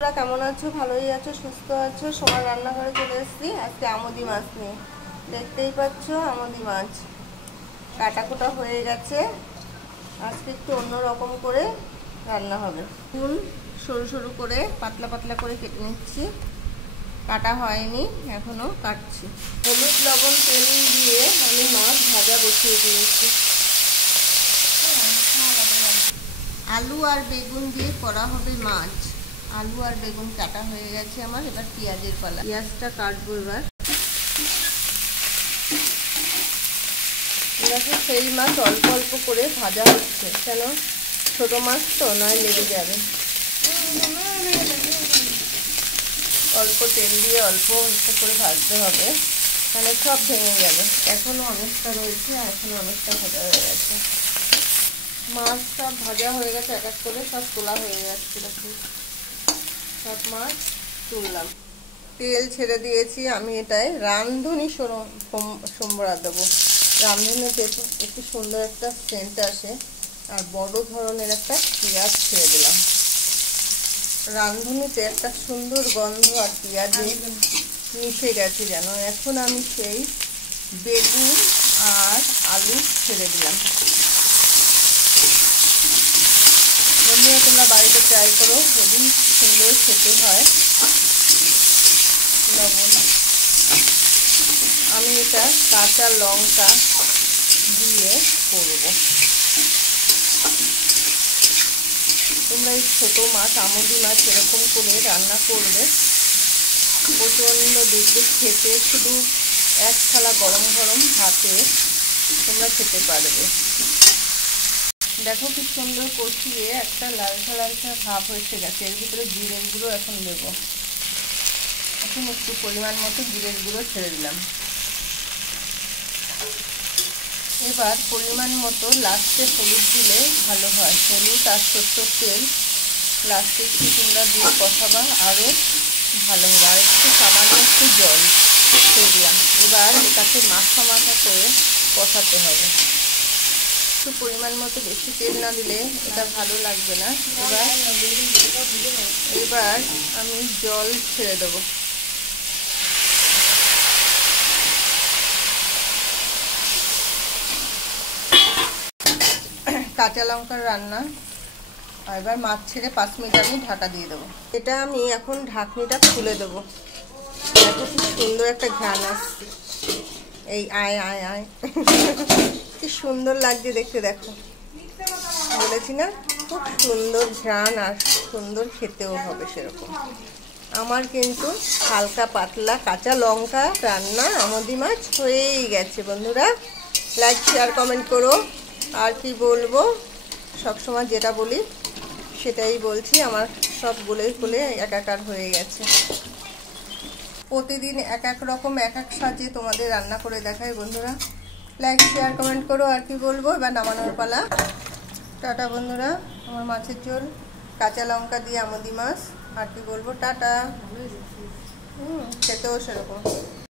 তোমরা কেমন আছো? ভালোই আছো, সুস্থ আছো? সবার রান্নাঘরে চলে এসেছি আজকে আমুদি মাছ নিয়ে। দেখতেই পাচ্ছ আমুদি মাছ কাটাকুটা হয়ে গেছে। আজকে একটু অন্যরকম করে রান্না হবে। ফুল সরু সরু করে পাতলা পাতলা করে কেটে নিচ্ছি, কাটা হয়নি এখনো, কাটছি। হলুদ লবণ তেল দিয়ে আমি মাছ ভাজা বসিয়ে দিয়েছি। আলু আর বেগুন দিয়ে করা হবে মাছ। আলু আর বেগুন কাটা হয়ে গেছে আমার, এবার পেঁয়াজের পালা। পেঁয়াজটা কাটবো এবার। দেখো সেই মাছ অল্প অল্প করে ভাজা হচ্ছে, কেন ছোট মাছ তো নয় লেগে যাবে। অল্প তেল দিয়ে অল্প অল্প করে ভাজতে হবে, তাহলে সব ভেঙে যাবে। এখনো অনেকটা রয়েছে, এখনো অনেকটা ভাজা হয়ে গেছে। মাছ সব ভাজা হয়ে গেছে, এক এক করে সব তোলা হয়ে যাচ্ছে। দেখুন সব মাছ তুললাম। তেল ছেড়ে দিয়েছি আমি, এটাই রাঁধুনি সম্বরা দেবো। রাঁধুনিতে একটু সুন্দর একটা সেন্ট আসে, আর বড় ধরনের একটা পেঁয়াজ ছেড়ে দিলাম। রাঁধুনিতে একটা সুন্দর গন্ধ আর পেঁয়াজে মিশে গেছে যেন। এখন আমি সেই বেগুন আর আলু ছেড়ে দিলাম। বন্ধুরা তোমরা বাড়িতে ট্রাই করো, যদি সুন্দর খেতে হয়। লবণ, আমি এটা কাঁচা লঙ্কা দিয়ে করব। তোমরা এই ছোটো মাছ আমুদি মাছ এরকম করে রান্না করবে, প্রচণ্ড দেখবে খেতে, শুধু এক থালা গরম গরম ভাতে তোমরা খেতে পারবে। দেখো কি সুন্দর কষিয়ে একটা লালচা লালচা ভাব হয়েছে গেছে। এর ভিতরে জিরের গুঁড়ো এখন দেবো। এখন একটু পরিমাণ মতো জিরের গুঁড়ো ছেড়ে দিলাম। এবার পরিমাণ মতো লাস্টে হলুদ দিলে ভালো হয়। হলুদ আর সরষের তেল লাস্টে একটু তোমরা দিয়ে কষাবা, আরও ভালো হবে। আর একটু সামান্য একটু জল ছেড়ে দিলাম। এবার এটাকে মাখা মাখা করে কষাতে হবে। একটু পরিমাণ মতো বেশি তেল না দিলে এটা ভালো লাগবে না। এবার আমি জল ছেড়ে দেবো। কাঁচা লঙ্কার রান্না। এবার মাছ ছেড়ে 5 মিনিট আমি ঢাকা দিয়ে দেবো। এটা আমি এখন ঢাকনিটা খুলে দেবো। দেখো কি সুন্দর একটা ঘ্রাণ আসছে। এই আয় আয় আয় কি সুন্দর লাগছে দেখতে। দেখো বলেছি না, খুব সুন্দর ঘ্রাণ আর সুন্দর খেতেও হবে সেরকম। আমার কিন্তু হালকা পাতলা কাঁচা লঙ্কা রান্না আমুদি মাছ হয়েই গেছে। বন্ধুরা লাইক শেয়ার কমেন্ট করো। আর কি বলবো, সবসময় যেটা বলি সেটাই বলছি। আমার সব বলে একাকার হয়ে গেছে। প্রতিদিন এক এক রকম এক এক সাজে তোমাদের রান্না করে দেখাই। বন্ধুরা লাইক শেয়ার কমেন্ট করো। আর কি বলবো, এবার নামানোর পালা। টাটা বন্ধুরা। আমার মাছের ঝোল কাঁচা লঙ্কা দিয়ে আমুদি মাছ। আর কি বলবো, টাটা। খেতেও সেরকম।